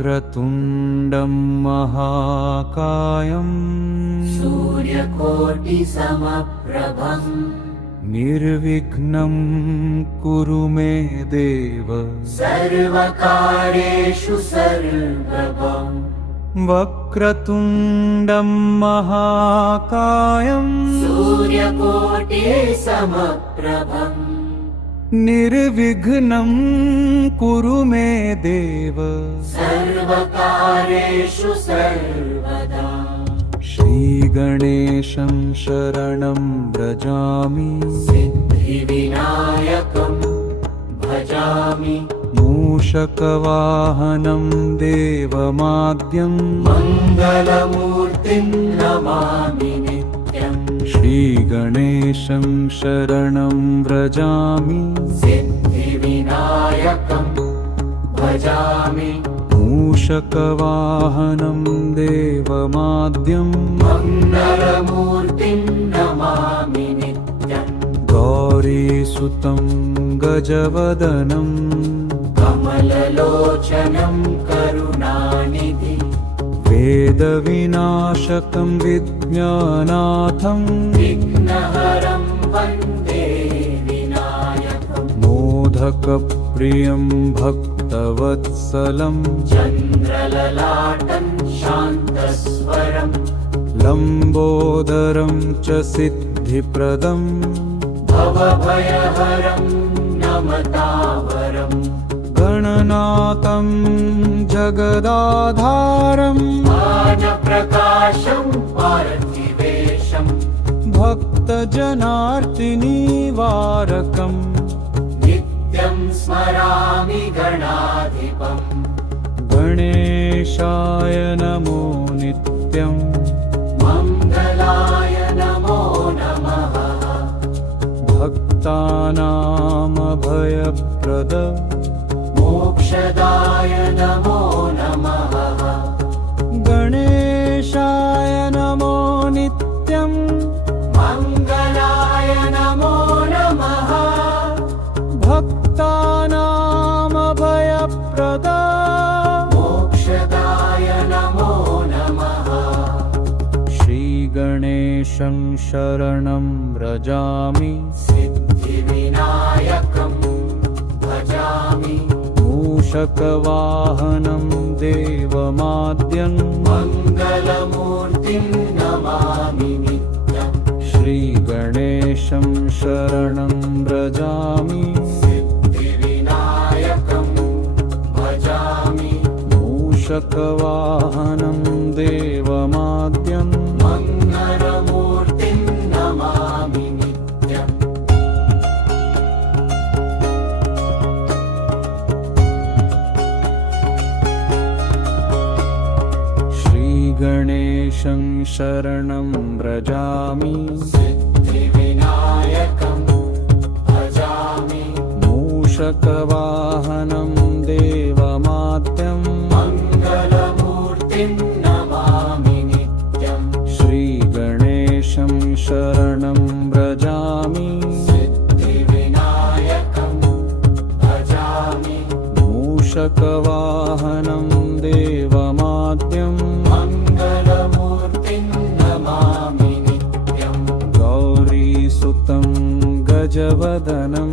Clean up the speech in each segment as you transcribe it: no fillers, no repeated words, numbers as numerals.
वक्रतुण्डं महाकायं सूर्यकोटिसमप्रभं निर्विघ्नं कुरु मे देव सर्वकार्येषु सर्वदा। वक्रतुण्डं महाकायं सूर्यकोटिसमप्रभं निर्विघ्नं कुरु मे देव सर्वकार्येषु सर्वदा। श्रीगणेशं शरणं व्रजामि सिद्धिविनायकं भजामि मूषकवाहनं देवमाद्यं मङ्गलमूर्तिं नमामि नित्यं। श्रीगणेशं शरणं व्रजामि सिद्धिविनायकं भजामि मूषकवाहनं देवमाद्यं मङ्गलमूर्तिं नमामि नित्यं। गौरीसुतं गजवदनं कमललोचनं करुणानिधि वेदविनाशकं विज्ञानाथं विघ्नहरं वन्दे विनायकं। मोदकप्रियं भक्तवत्सलं चन्द्रललाटं शान्तस्वरं लम्बोदरं च सिद्धिप्रदं भवभयहरं नमतावरम्। गणनाथं जगदाधारं ज्ञानप्रकाशं पार्थिवेशं भक्तजनार्तिनिवारकं नित्यं स्मरामि गणाधिपम्। गणेशाय नमो नित्यं मङ्गलाय नमो नमः। भक्तानामभयप्रद मोक्षदाय नमो नमः। गणेशाय नमो नित्यं मङ्गलाय नमो नमः। भक्तानामभयप्रद मोक्षदाय नमो नमः। श्रीगणेशं शरणं व्रजामि सिद्धिविनायकं भजामि मूषकवाहनं देवमाद्यं मङ्गलमूर्तिं नमामि नित्यं। श्रीगणेशं शरणं व्रजामि सिद्धिविनायकं भजामि मूषकवाहनं देवमाद्यं मङ्गलमूर्तिं नमामि नित्यम्। श्रीगणेशं शरणं व्रजामि सिद्धिविनायकं भजामि मूषकवाहनं देवमाद्यं मङ्गलमूर्तिं नमामि नित्यं। श्रीगणेशं शरणं व्रजामि सिद्धिविनायकं भजामि मूषकवाहनं देवमाद्यं मङ्गलमूर्तिं नमामि नित्यं। गौरीसुतं गजवदनं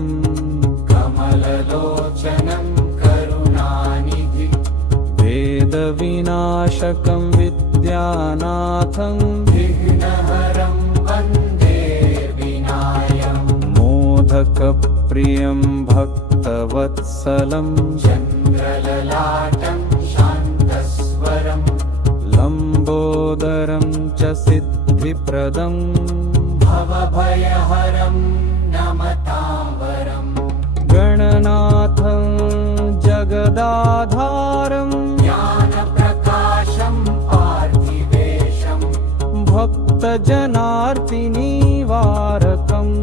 कमललोचनं करुणानिधि वेदविनाशकं विद्यानाथं विघ्नहरं वन्दे विनायकं। मोदकप्रियं भक्तवत्सलं चन्द्रललाटं शान्तस्वरं लम्बोदरं च सिद्धिप्रदं भवभयहरं नमतावरम्। गणनाथं जगदाधारं ज्ञानप्रकाशं पार्थिवेशं भक्तजनार्तिनिवारकम्